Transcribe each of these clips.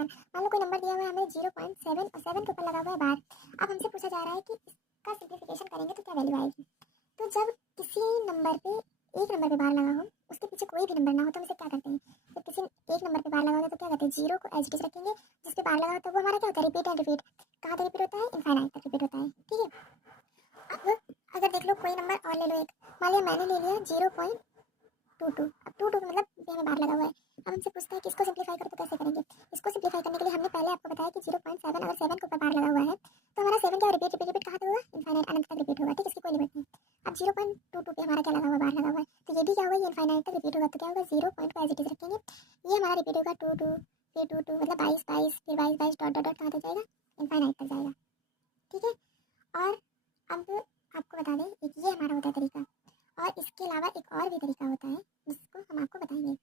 पर। मान लो कोई नंबर दिया हुआ है हमें 0.7 और 7 के ऊपर लगा हुआ है बार। अब हमसे पूछा जा रहा है कि इसका सिंप्लीफिकेशन करेंगे तो क्या वैल्यू आएगी। तो जब किसी नंबर पे एक नंबर पे बार लगा हो, उसके पीछे कोई भी नंबर ना हो, तो हम इसे क्या करते हैं, जब किसी एक नंबर पे बार लगा होता है तो क्या करते हैं, जीरो को एज इट इज रखेंगे, जिस पे बार लगा होता है वो हमारा क्या होता है, रिपीट एंड रिपीट। कहाँ तक रिपीट होता है, इनफाइनाइट तक रिपीट होता है। ठीक है। अब अगर देख लो कोई नंबर और ले लो एक, मान लिया मैंने ले लिया 0.22। अब 22 मतलब पे हमें बार लगा हुआ है। अब हमसे पूछता है कि इसको सिंप्लीफाई करो तो कैसे करेंगे। इसको सिंप्लीफाई करने के लिए हमने पहले आपको बताया कि 0.7, अगर 7 के ऊपर बार लगा हुआ है तो हमारा 7 क्या रिपीट रिपीट रिपीट कहाँ तक होगा, इनफाइनाइट अनंत तक रिपीट होगा। ठीक है, इसकी कोई लिमिट नहीं। अब 0.22 पे हमारा क्या लगा हुआ, बार लगा हुआ है, तो ये भी क्या होगा, ये इनफाइनाइट तक रिपीट होगा। तो क्या होगा, 0 पॉइंट को एज इट इज रखेंगे, ये हमारा रिपीट होगा 22, फिर 22 मतलब 22 22, फिर 22 22 डॉट डॉट डॉट कहाँ तक जाएगा, इनफाइनाइट तक जाएगा। ठीक है। और अब आपको बता दें, एक ये हमारा होता है तरीका, और इसके अलावा एक और भी तरीका होता है जिसको हम आपको बताएंगे।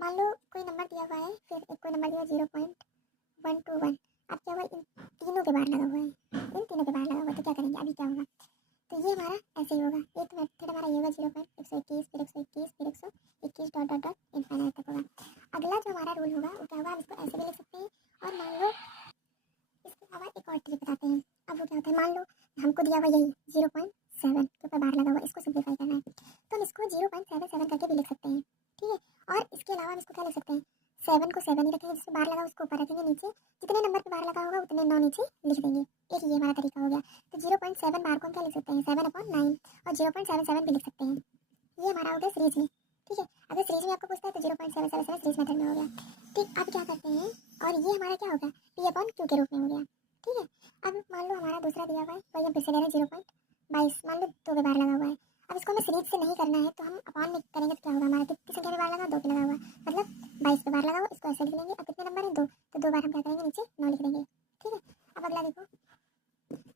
मान लो कोई नंबर दिया हुआ है, फिर एक कोई नंबर दिया 0.121। अब क्या हुआ, इन तीनों के बार लगा हुआ है, इन तीनों के बार लगा हुआ है, तो क्या करेंगे, अभी क्या होगा, तो ये हमारा ऐसे ही होगा। एक मेथड हमारा ये होगा 0.121, फिर 121, फिर 121 डॉट डॉट डॉट इनफाइनाइट तक होगा। अगला जो हमारा रूल होगा वो क्या होगा, हम इसको ऐसे भी लिख सकते हैं। और मान लो इसके अलावा एक और ट्रिक बताते हैं। अब वो क्या होता है, मान लो हमको दिया हुआ यही 0.7 के ऊपर बार लगा हुआ, इसको सिंप्लीफाई करना है, तो हम इसको 0.77 करके भी लिख सकते हैं। ठीक है। और इसके अलावा हम इसको क्या लिख सकते हैं, 7 को 7 ही रखेंगे, जिसमें बार लगा उसको ऊपर रखेंगे, नीचे जितने नंबर पे बार लगा होगा उतने 9 नीचे लिख देंगे। एक ये हमारा तरीका हो गया। तो 0.7 बार को हम क्या लिख सकते हैं, 7/9, और 0.77 भी लिख सकते हैं। ये हमारा हो गया सीरीज में। ठीक है। अगर सीरीज में आपको पूछता है तो 0.777 सीरीज मेथड में हो गया। ठीक, अब क्या करते हैं, और ये हमारा क्या होगा, P/Q के रूप में हो गया। ठीक है। अब मान लो हमारा दूसरा दिया हुआ है, वही हम फिर से ले रहे हैं 0.22, मान लो 2 पे बार लगा हुआ है। अब इसको हमें सीरीज से नहीं करना है, तो हम अपॉन में करेंगे तो क्या होगा, हमारा कितनी संख्या में बार लगा, 2 पे लगा हुआ है, मतलब 22 पे बार लगा हुआ, इसको ऐसे लिख लेंगे। अब कितने नंबर है, 2, तो 2 बार हम क्या करेंगे, नीचे 9 लिख देंगे। ठीक है। अब अगला देखो,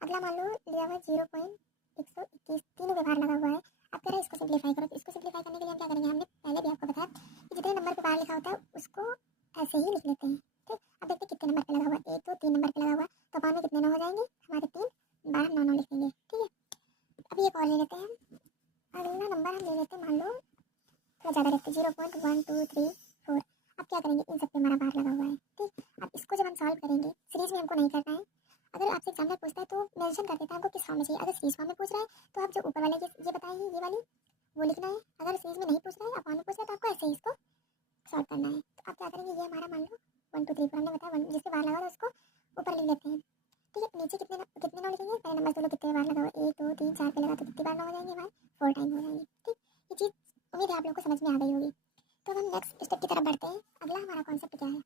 अगला मान लो लिया हुआ है 0.121, तीनों पे बार लगा हुआ है। अब कह रहे हैं इसको सिंप्लीफाई करो, तो इसको सिंप्लीफाई करने के लिए हम क्या करेंगे, हमने पहले भी आपको बताया कि जितने नंबर पे बार लिखा होता है उसको ऐसे ही लिख लेते हैं। ठीक, अब देखते हैं कितने नंबर पे लगा हुआ है, 1 2 3 नंबर पे लगा हुआ है, तो अपॉन में कितने 9 हो जाएंगे, हमारे 3 बार 9 9 लिखेंगे। ठीक है। अभी एक और ले लेते हैं हम, अगला नंबर हम ले लेते हैं, मान लो थोड़ा ज़्यादा रखते हैं, 0.1234। अब क्या करेंगे, इन सब पे हमारा बार लगा हुआ है। ठीक, अब इसको जब हम सॉल्व करेंगे, सीरीज में हमको नहीं करना है। अगर आपसे एग्जामिनर पूछता है तो मेंशन कर देता है हमको किस फॉर्म में चाहिए। अगर सीरीज फॉर्म में पूछ रहा है तो आप जो ऊपर वाले ये बताएंगे, ये वाली वो लिखना है। अगर सीरीज में नहीं पूछ रहा है, अपॉन में पूछ रहा है, तो आपको ऐसे ही इसको सॉल्व करना है। तो आप क्या करेंगे, ये हमारा मान लो 1 2 3 4 हमने बताया, जिससे बार लगा था उसको ऊपर लिख लेते हैं। ठीक है। नीचे कितने 9 लिखेंगे, पहले नंबर से कितने बार लगा हुआ, 1 2 3 4 पे लगा, तो कितनी बार 9 हो जाएंगे हमारे, 4 टाइम हो जाएंगे। ठीक, ये चीज़ उम्मीद है आप लोगों को समझ में आ गई होगी। तो हम नेक्स्ट स्टेप की तरफ बढ़ते हैं। अगला हमारा कॉन्सेप्ट क्या है,